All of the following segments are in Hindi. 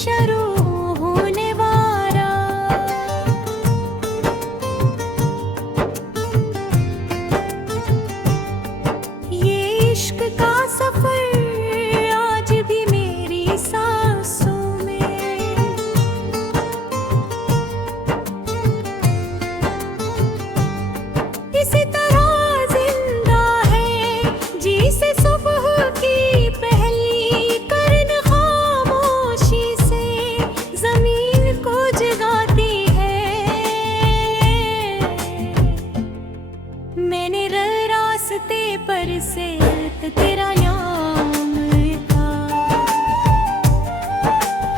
शुरू होने वाला। ये इश्क का सफर आज भी मेरी सांसों में, इसी तरह जिंदा है जिसे सुबह की पहली करन खामोशी से जमीन को जगाती है। मैंने रास्ते पर से तेरा नाम था,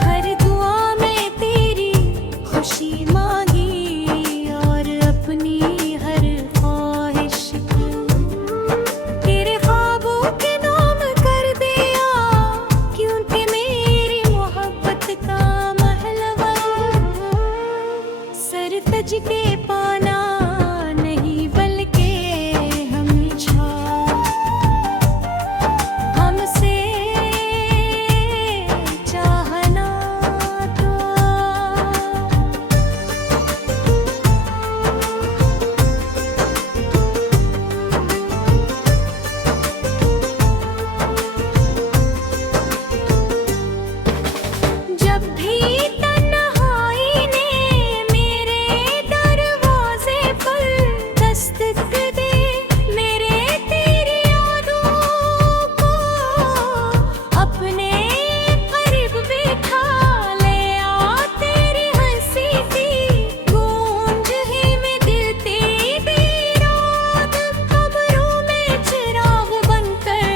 हर दुआ में तेरी खुशी मांगी और अपनी हर ख्वाहिश को तेरे ख्वाबों के नाम कर दिया, क्योंकि मेरी मोहब्बत का महलवा सर तज के पाना नहीं बल्कि हमेशा हमसे चाहना था। जब भी तन्हाई ने मेरे दरवाजे पर दस्तक दे, मेरे तेरी यादों को अपने करीब बिठा ले आ, तेरी हंसी की गूंज ही में दिल तेरी रात कमरों में चिराग बनकर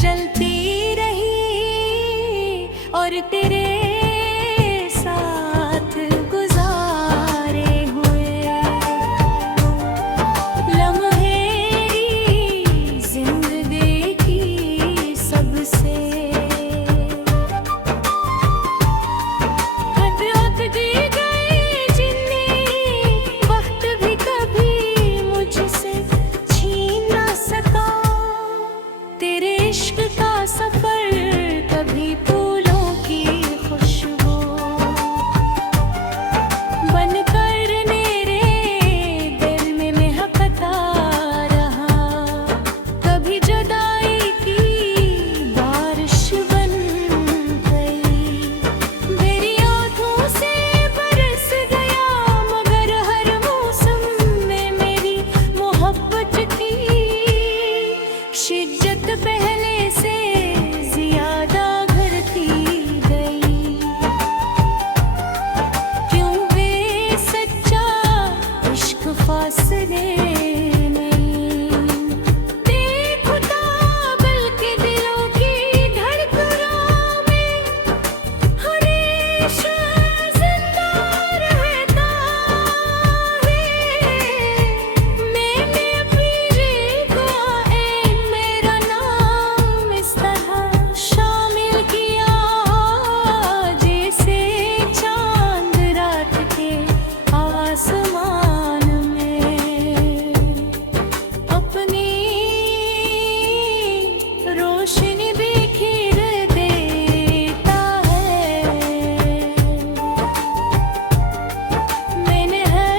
जलती रही और तेरे साथ गुजारे हुए लम्हे जिंदगी की सबसे हद दी गई जिन्हें वक्त भी कभी मुझसे छीन ना सका। तेरे इश्क का सफर कभी फूलों की खुशबू बनकर मेरे दिल में महकता रहा, कभी जुदाई की बारिश बन गई, मेरी आंखों से बरस गया, मगर हर मौसम में मेरी मोहब्बत की शिद्दत पहले से ज्यादा घरती गई, क्यों वे सच्चा इश्क फासले नहीं देखता, बल्कि दिलों की धड़कनों में हमेशा जिंदा रहता है। मैंने अपनी जी को मेरा नाम इस तरह शामिल किया, जैसे चांद रात के आसमान में अपनी रोशनी बिखेर देता है। मैंने हर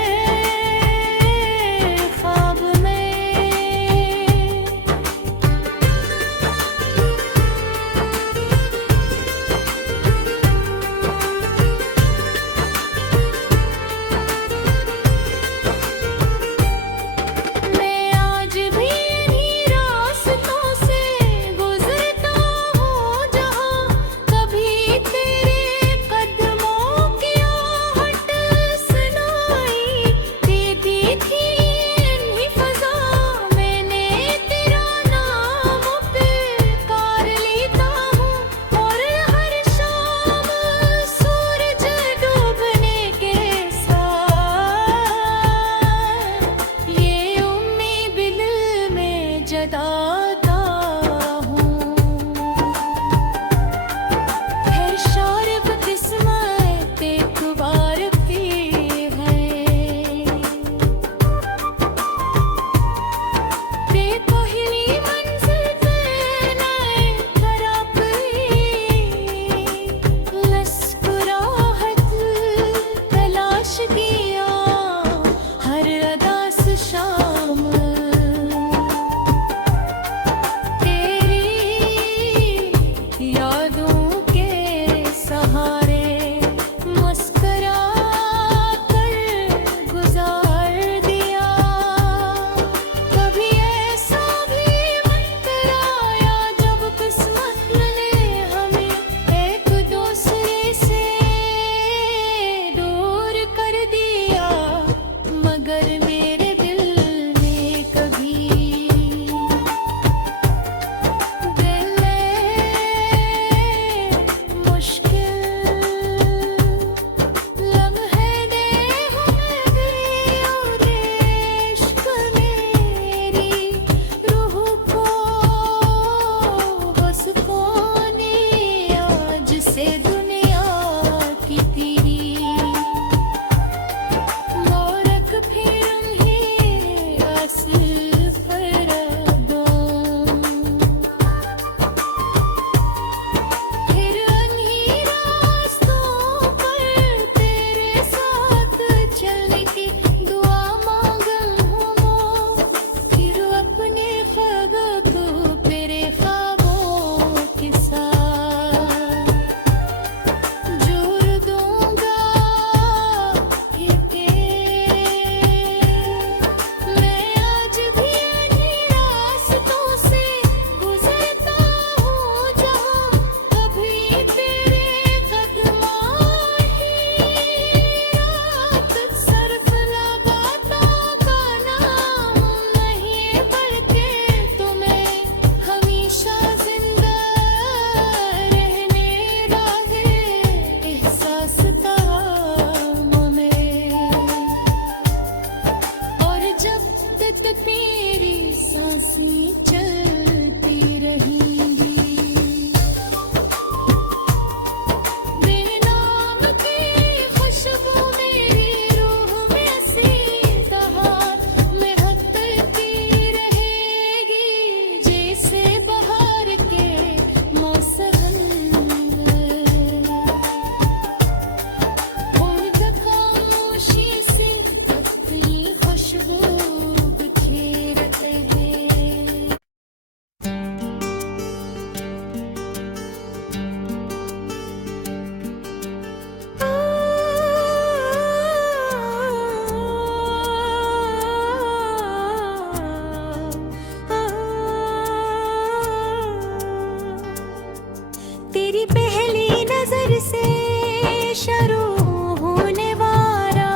ख्वाब में मैं आज भी इन्हीं रास्तों से गुजरता हूँ, जहाँ कभी तेरे कदमों की आहट सुनाई देती थी इन्हीं फज़ा, मैंने तेरा नाम पुकार लेता हूँ, और हर शाम सूरज डूबने के साथ ये उम्मीद दिल में जगाता हूँ। है शारिब किस्मत एक बार की है, बेपहली मंजिल पे नए खराब लस्कुरा सांसें चलती रहेंगी। बेनाम की खुशबू मेरी रूह में सीधा महकती रहेगी, जैसे बहार के मौसम में। और खामोशी से अपनी खुशबू बिखेरते हैं। तेरी पहली नजर से शुरू होने वाला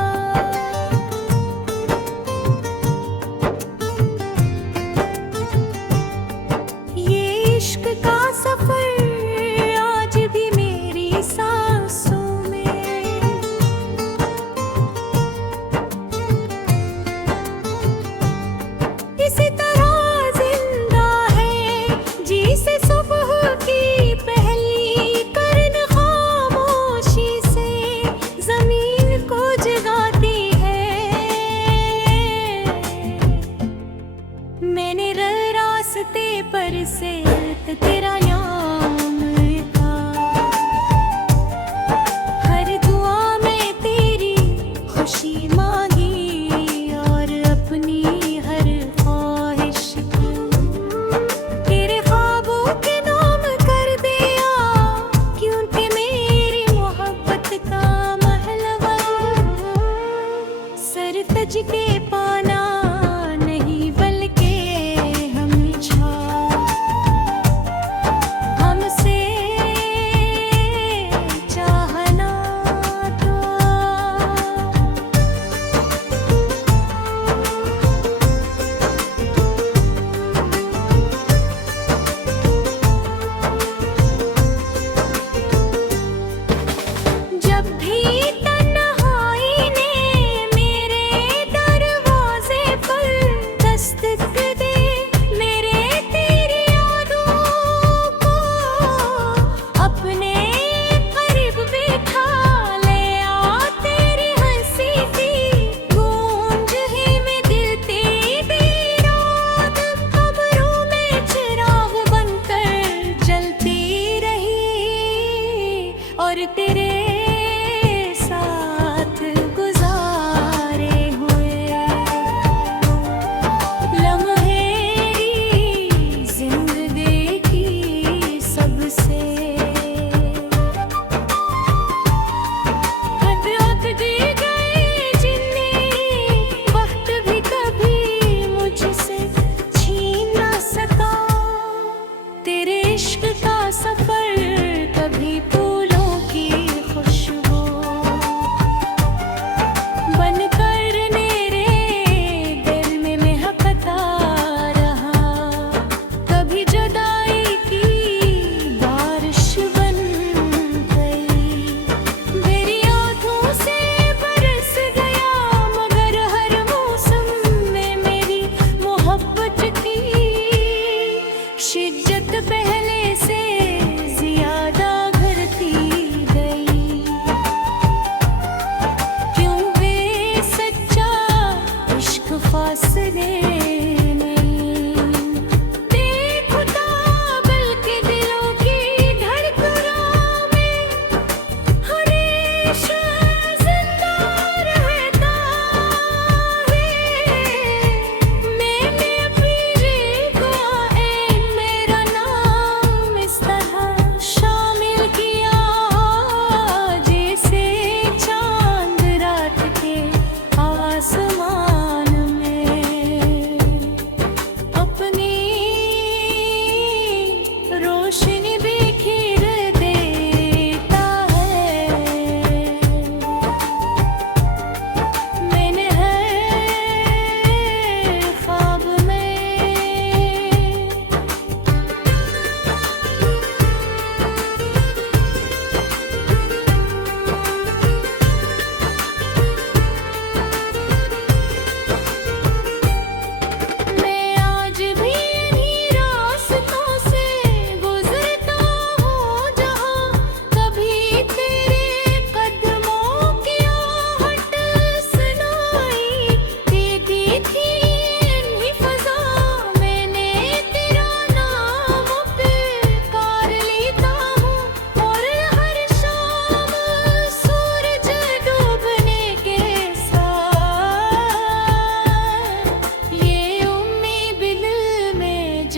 ये इश्क का सफर आज भी मेरी सांसों में। इसी तरह जिंदा है जिसे सुबह की पहली करन खामोशी से जमीन को जगाती है। मैंने रास्ते पर से तेरा नाम था, हर दुआ में तेरी खुशी मांगी और अपनी हर ख्वाहिश को तेरे ख्वाबों के नाम कर दिया, क्योंकि मेरी मोहब्बत का महलवा सर तज के पाना नहीं बल्कि हमेशा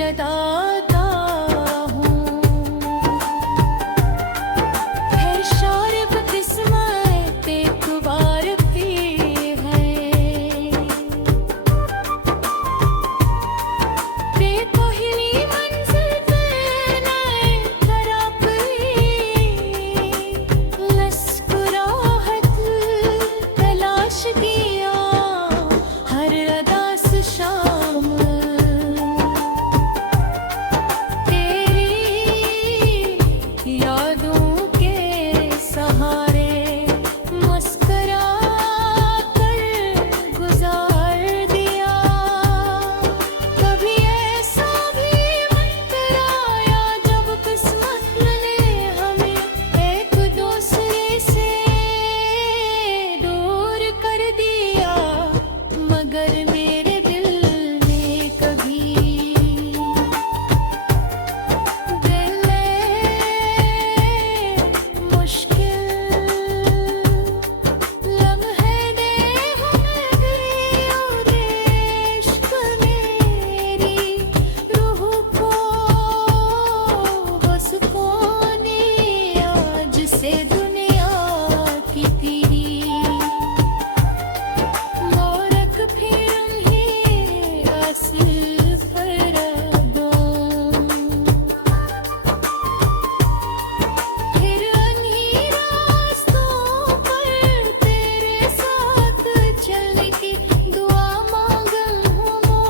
अदाता हूँ। है शारिब किस्मत एक बार फिर है, बेपहली मंजिल पे नए खराब लस्कुराहत तलाश किया हर अदास शाम। यादों के सहारे मुस्कुरा कर गुजार दिया। कभी ऐसा भी वक्त आया जब किस्मत ने हमें एक दूसरे से दूर कर दिया, मगर मेरे दिल ने कभी से दुनिया की पीरी मोरक फिर ही असल फरबों। फिर उन्हीं रास्तों पर तेरे साथ चलने की दुआ मांगूं मैं।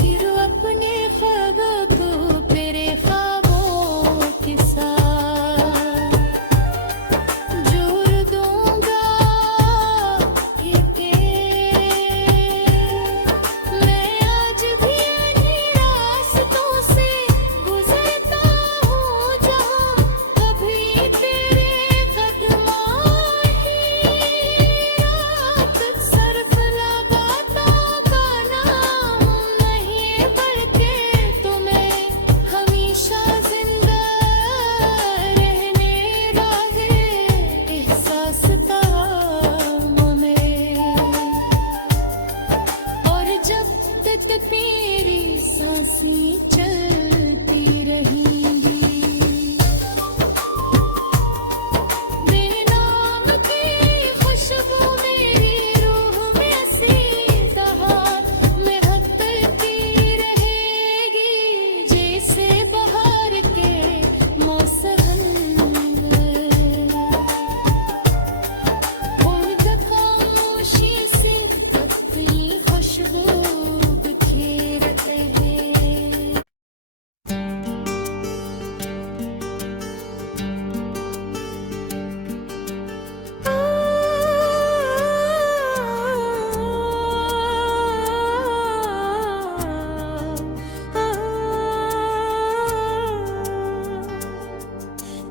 फिर अपने ख्वाब को तेरे ख्वाबों के साथ जोड़ दूंगा कि मैं आज भी इन्हीं रास्तों से गुजरता हूँ जहाँ कभी तेरे कदमों की रात सरफ लगाता का नाम नहीं, बल्कि तुम्हें हमेशा जिंदा रहने राहे एहसास तमाम में। और जब तक मेरी सांसें चलती रहेंगी, बेनाम की खुशबू मेरी रूह में सीधा महकती रहेगी, जैसे बहार के मौसम में। उन खामोशी से अपनी खुशबू बिखेरते हैं।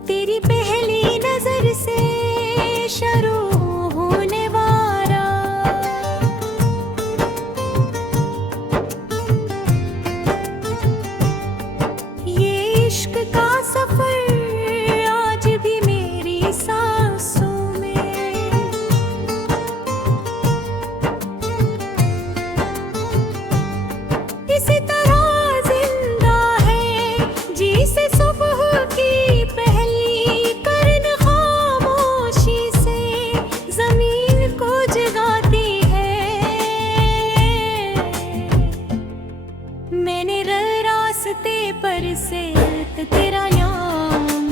तेरी पहली नजर से शुरू होने वाला ये इश्क का सफर आज भी मेरी सांसों में। इसी तरह जिंदा है जिसे सुबह की पहली करन खामोशी से जमीन को जगाती है। मैंने रास्ते पर से तेरा नाम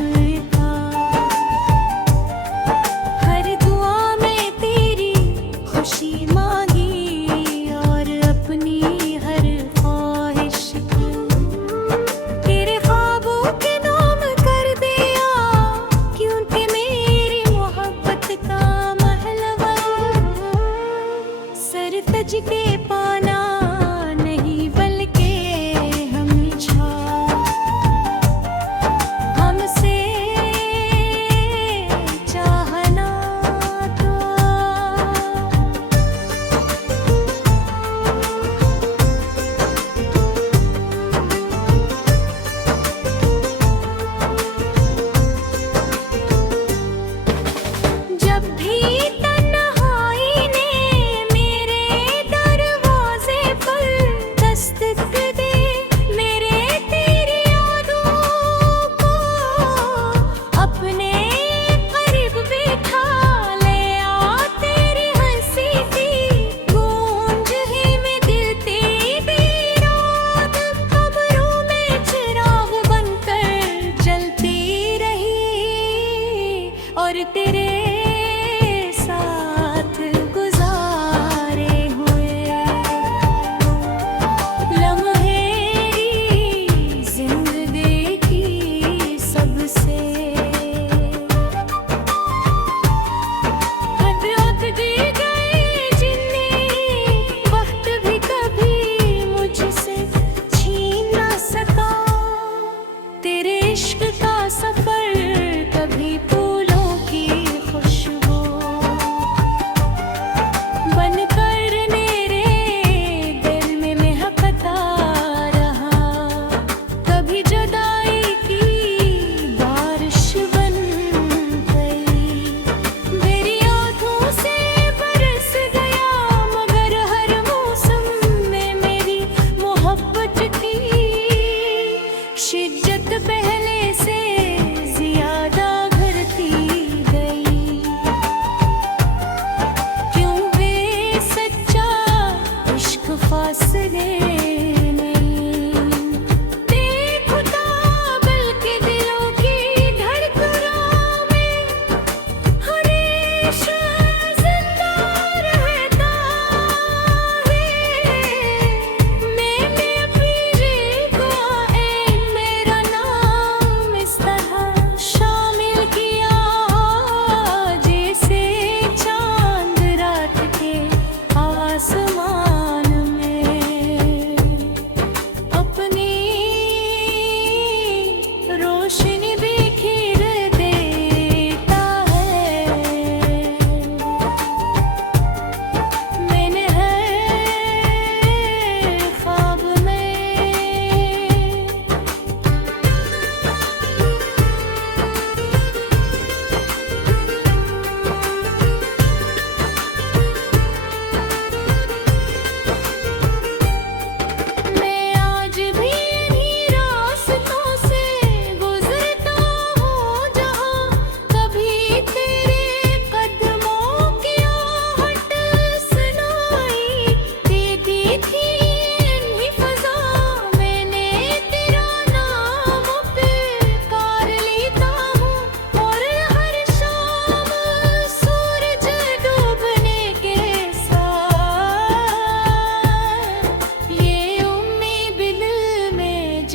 था, हर दुआ में तेरी खुशी मांगी और अपनी हर ख्वाहिश को तेरे ख्वाबों के नाम कर दिया, क्योंकि मेरी मोहब्बत का महलवा सर तज के पाना नहीं, बल्कि हमेशा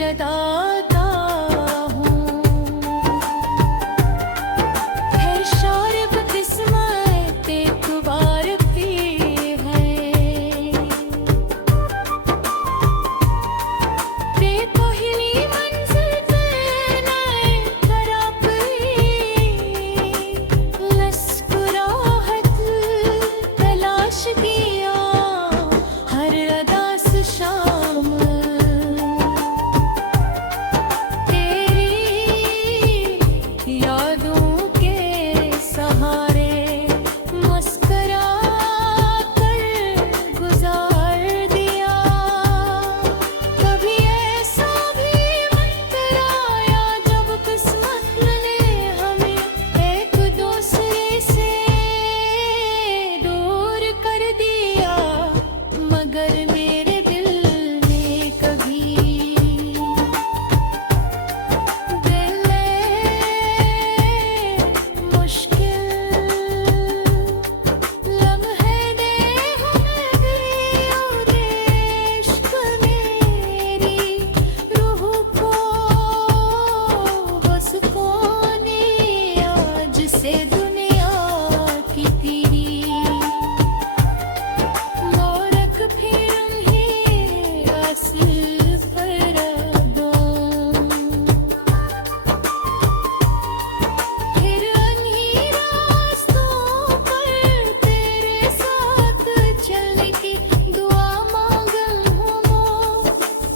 अदाता हूँ। है शारिब किस्मत एक बार फिर है, बेपहली मंजिल पे नए खराब लस्कुराहत तलाश किया हर अदास शाम। तेरी यादों के सहारे मस्करा कर गुजार दिया। कभी ऐसा भी वक्त आया जब किस्मत ने हमें एक दूसरे से दूर कर दिया, मगर मेरे दिल ने कभी दिल मुश्किल लम्हे ने हमें दिया इश्क मेरी रूह को बस कोने आज से दुनिया की तेरी मोरक फिर ही असल पर फिर अन्ही रास्तों पर तेरे साथ चलने की दुआ मांगूं हूँ।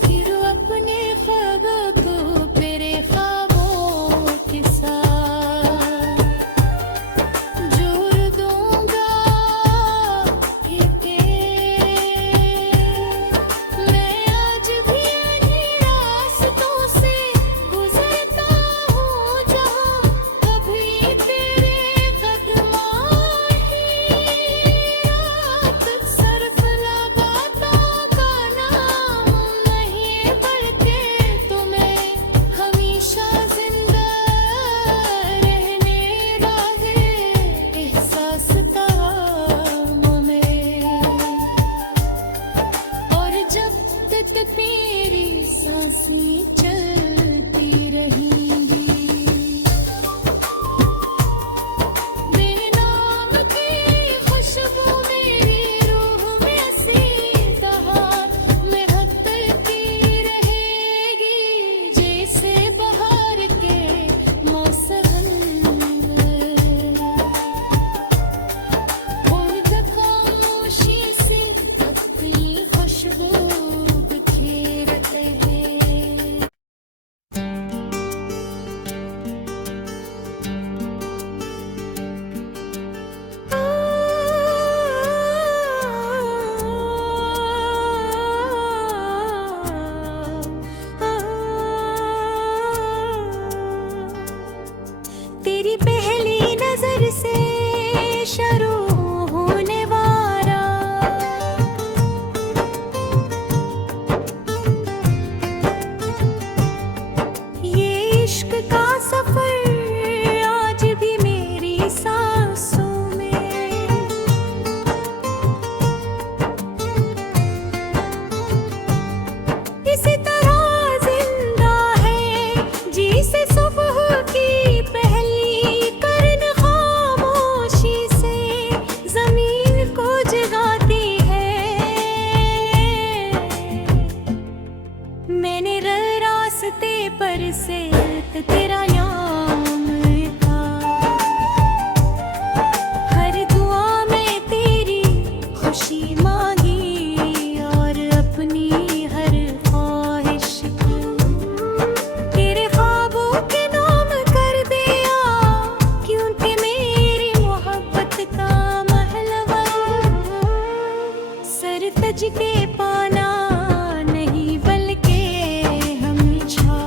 फिर अपने ख्वाब को तेरे ख्वाबों के साथ जोड़ दूंगा कि मैं आज भी इन्हीं रास्तों से गुजरता हूँ जहाँ कभी तेरे कदमों ही रात सरफ लगाता का नाम नहीं, बल्कि तुम्हें हमेशा जिंदा रहने राहे एहसास तमाम में। और जब तक मेरी सांसें चलती रहेंगी, बेनाम की खुशबू मेरी रूह में सीधा महकती रहेगी, जैसे बहार के मौसम में। उन खामोशी से अपनी खुशबू बिखेरते हैं। तेरी पहली नजर से शुरू होने वाला ये इश्क का सफर आज भी मेरी सांसों में। इसी तरह जिंदा है जिसे सुबह की पहली करन खामोशी से जमीन को जगाती है। मैंने रास्ते पर से तेरा नाम था, हर दुआ में तेरी खुशी मांगी और अपनी हर ख्वाहिश तेरे ख्वाबों के नाम कर दिया, क्योंकि मेरी मोहब्बत का महलवा सर तज के पाना नहीं, बल्कि हमेशा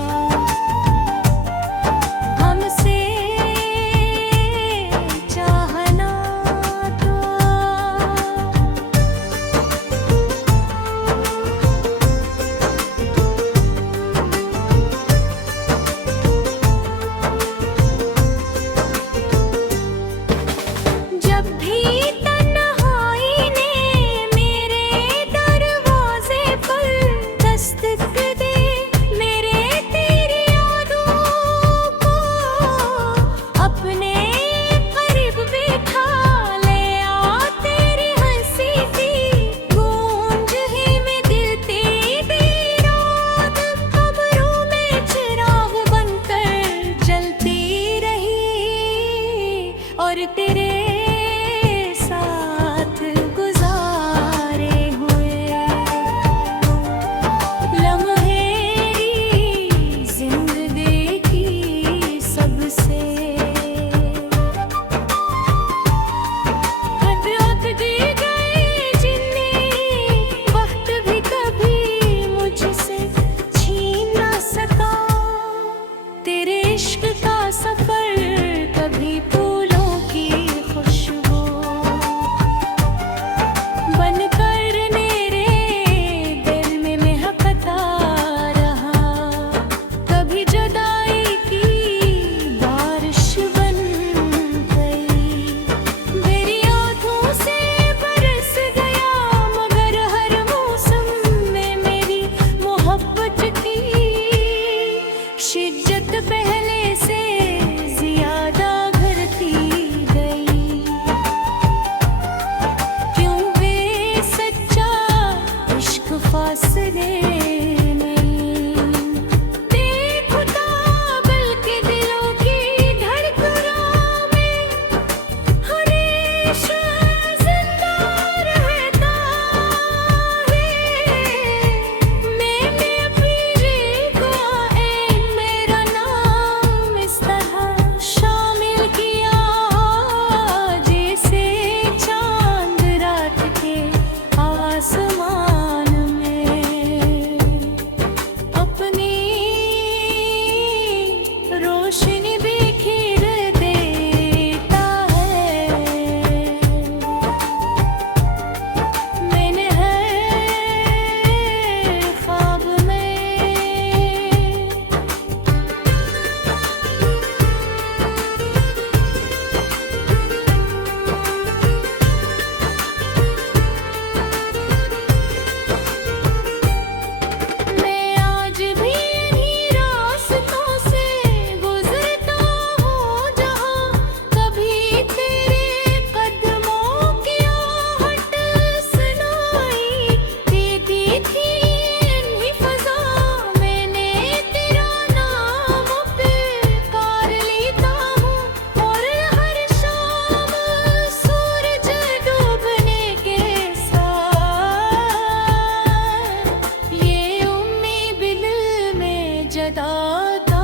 अदाता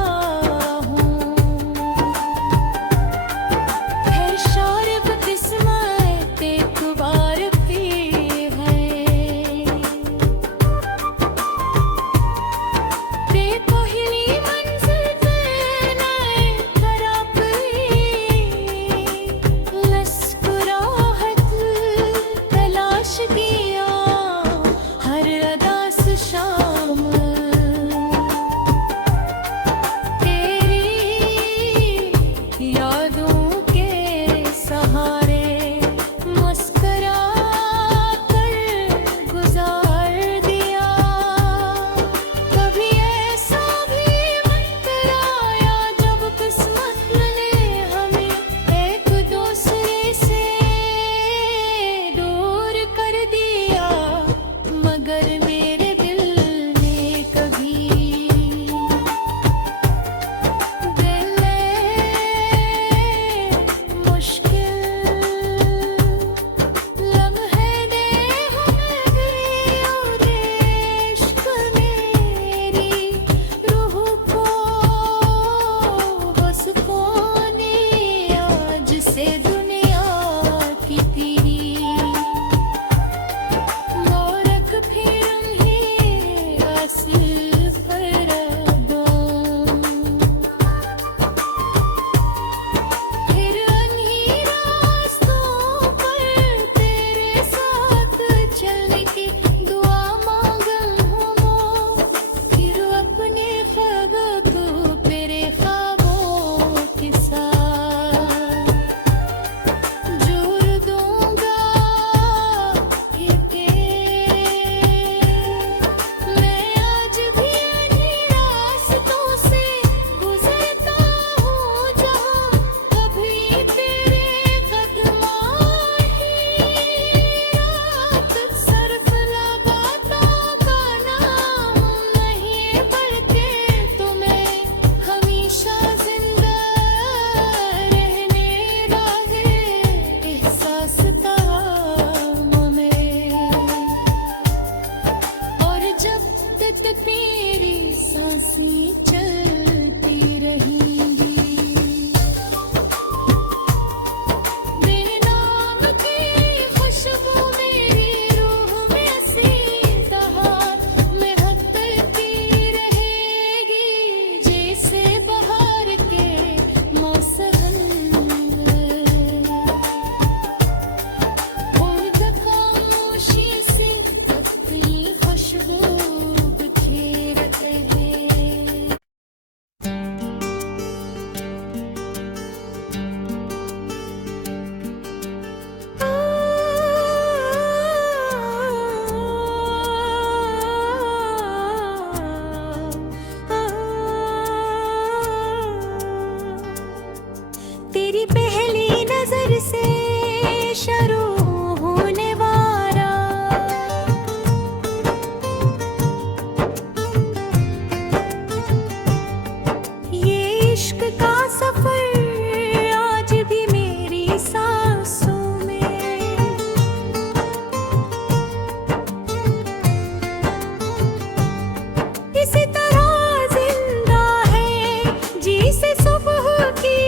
हूँ। है शारिब किस्मत एक बार फिर है, ते पहली मंजिल पे नए खराब लस्कुराहत तलाश किया हर अदास शाम। तेरी पहली नजर से शुरू होने वाला ये इश्क का सफर आज भी मेरी सांसों में। इसी तरह जिंदा है जिसे सुबह की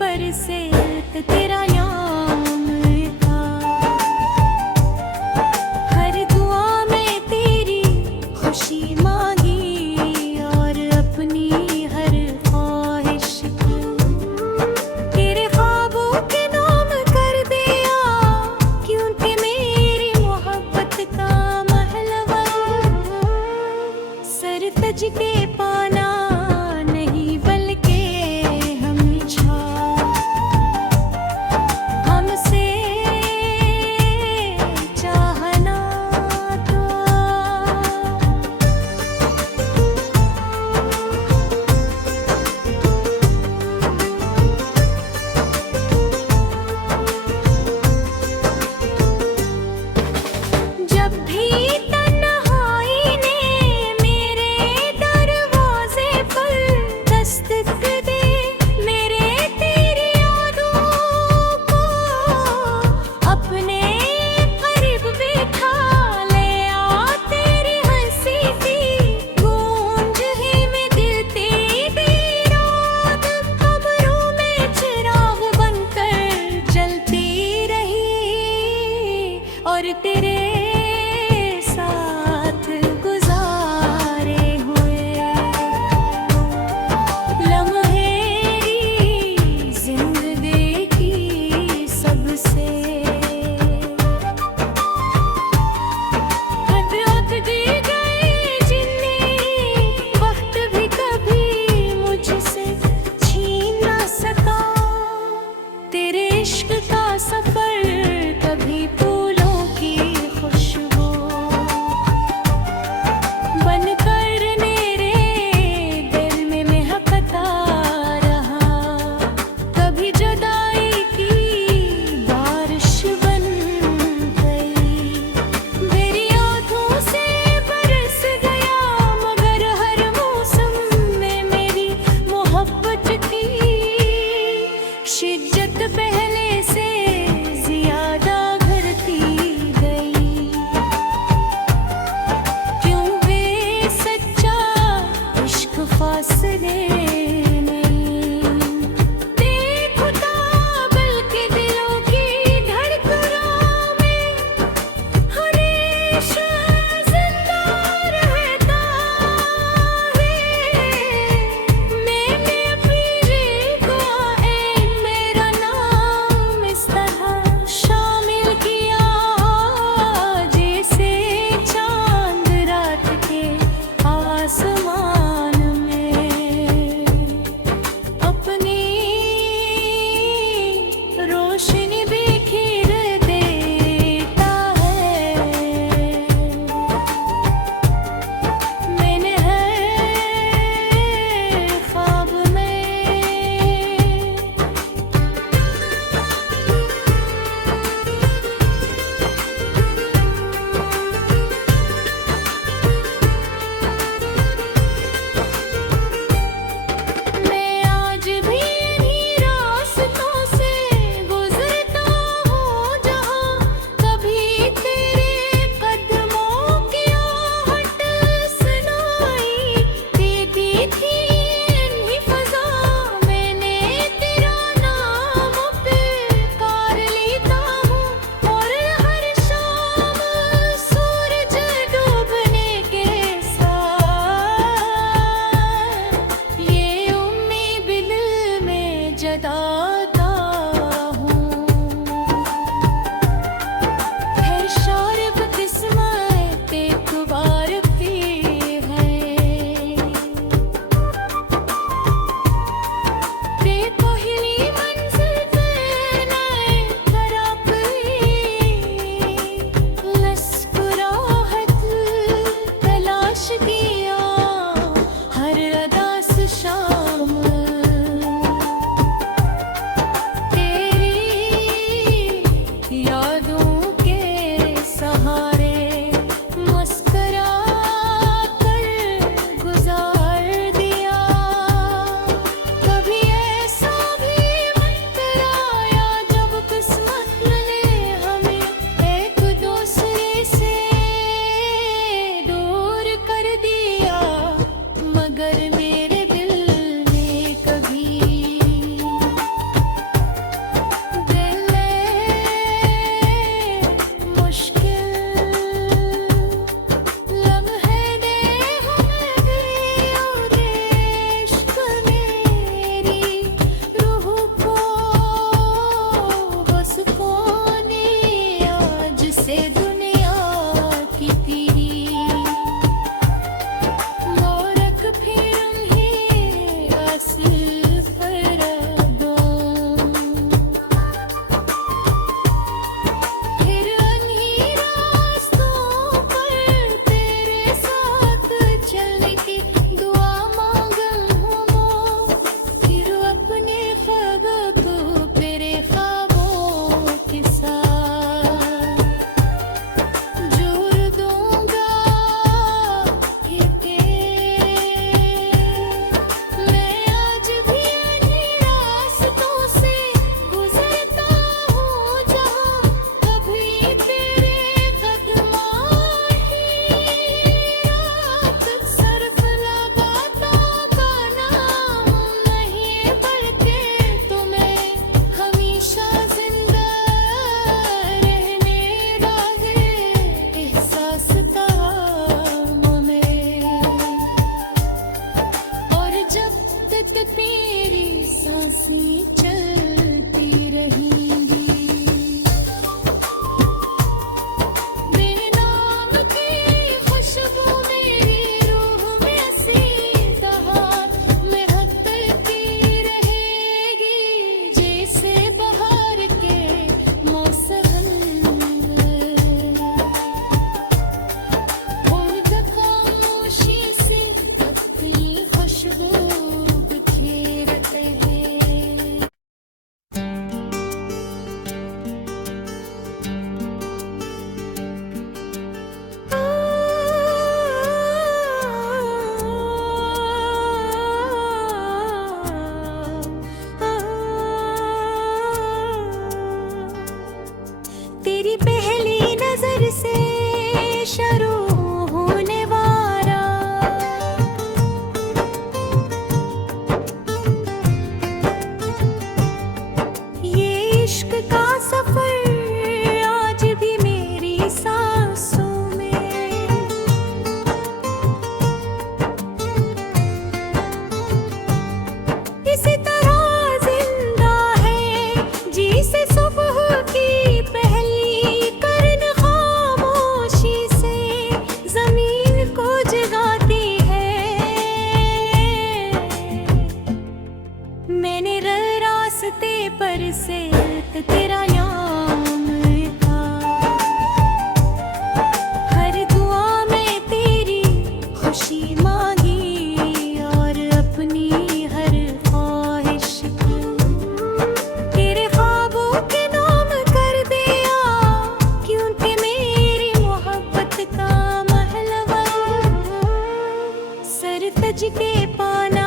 पर से तेरा नाम था, हर दुआ में तेरी खुशी मांगी और अपनी हर ख्वाहिश तेरे ख्वाबों के नाम कर दिया, क्योंकि मेरी मोहब्बत का महलवा सर तज के पाना नहीं बल्कि अदाता हूँ। है शारिब किस्मत एक बार फिर है, ते पहली मंजिल पे नए खराब लस्कुराहत तलाश किया हर अदास शाम। तेरी पहली नजर से शुरू होने वाला ये इश्क का सफर आज भी मेरी सांसों में। इसी तरह जिंदा है जिसे सुबह की पर से तेरा नाम था, हर दुआ में तेरी खुशी मांगी और अपनी हर ख्वाहिश तेरे ख्वाबों के नाम कर दिया, क्योंकि मेरी मोहब्बत का महलवा सर तज के पाना